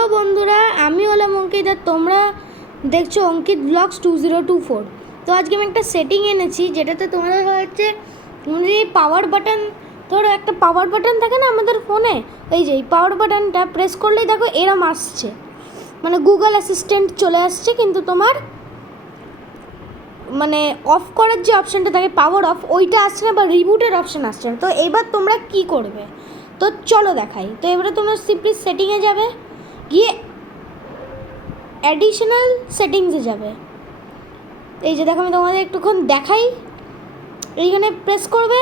Hello বন্ধুরা, আমি হলাম অঙ্কিত আর তোমরা দেখছো অঙ্কিত ব্লগস 2024। তো আজকে আমি একটা সেটিং এনেছি যেটাতে তোমাদের হচ্ছে যে পাওয়ার বাটন, ধরো একটা পাওয়ার বাটন থাকে না আমাদের ফোনে, এই যে এই পাওয়ার বাটনটা প্রেস করলেই দেখো এরম আসছে, মানে গুগল অ্যাসিস্ট্যান্ট চলে আসছে, কিন্তু তোমার মানে অফ করার যে অপশানটা থাকে পাওয়ার অফ, ওইটা আসছে না বা রিবুটের অপশান আসছে না। তো এবার তোমরা কি করবে, তো চলো দেখাই। তো এবারে তোমরা সিম্পলি সেটিংয়ে যাবে, গিয়ে অ্যাডিশনাল সেটিংসে যাবে। এই যে দেখো আমি তোমাদের একটুক্ষণ দেখাই, এইখানে প্রেস করবে,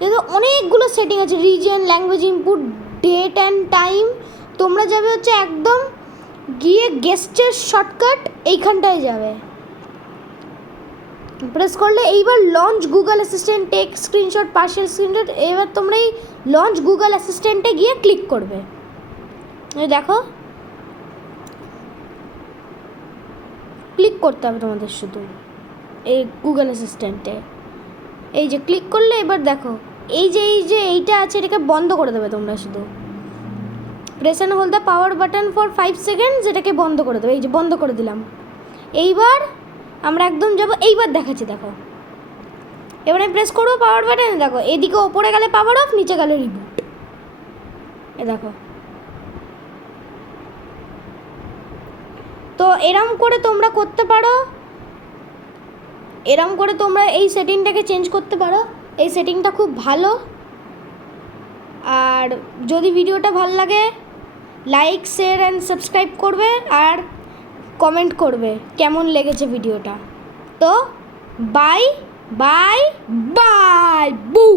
কিন্তু অনেকগুলো সেটিং আছে, region, language input, date and time. তোমরা যাবে হচ্ছে একদম গিয়ে গেস্টের শর্টকাট, এইখানটায় যাবে, প্রেস করলে এইবার launch Google Assistant, take screenshot, partial screenshot. এবার তোমরা এই লঞ্চ গুগল অ্যাসিস্ট্যান্টে গিয়ে ক্লিক করবে। দেখো ক্লিক করতে হবে তোমাদের শুধু এই গুগল অ্যাসিস্ট্যান্টে, এই যে ক্লিক করলে এবার দেখো এই যে এইটা আছে, এটাকে বন্ধ করে দেবে তোমরা। শুধু press and hold the power button for 5 seconds, এটাকে বন্ধ করে দেবে। এই যে বন্ধ করে দিলাম। এইবার আমরা একদম যাব, এইবার দেখাচ্ছি দেখো। এবার আমি প্রেস করবো পাওয়ার বাটনে, দেখো এদিকে ওপরে গেলে পাওয়ার অফ, নিচে গেলে রিবুট। এ দেখো, তো এরম করে তোমরা করতে পারো, এরম করে তোমরা এই সেটিংটাকে চেঞ্জ করতে পারো। এই সেটিংটা খুব ভালো। আর যদি ভিডিওটা ভালো লাগে, লাইক, শেয়ার অ্যান্ড সাবস্ক্রাইব করবে আর কমেন্ট করবে কেমন লেগেছে ভিডিওটা। তো বাই বাই বাই বু।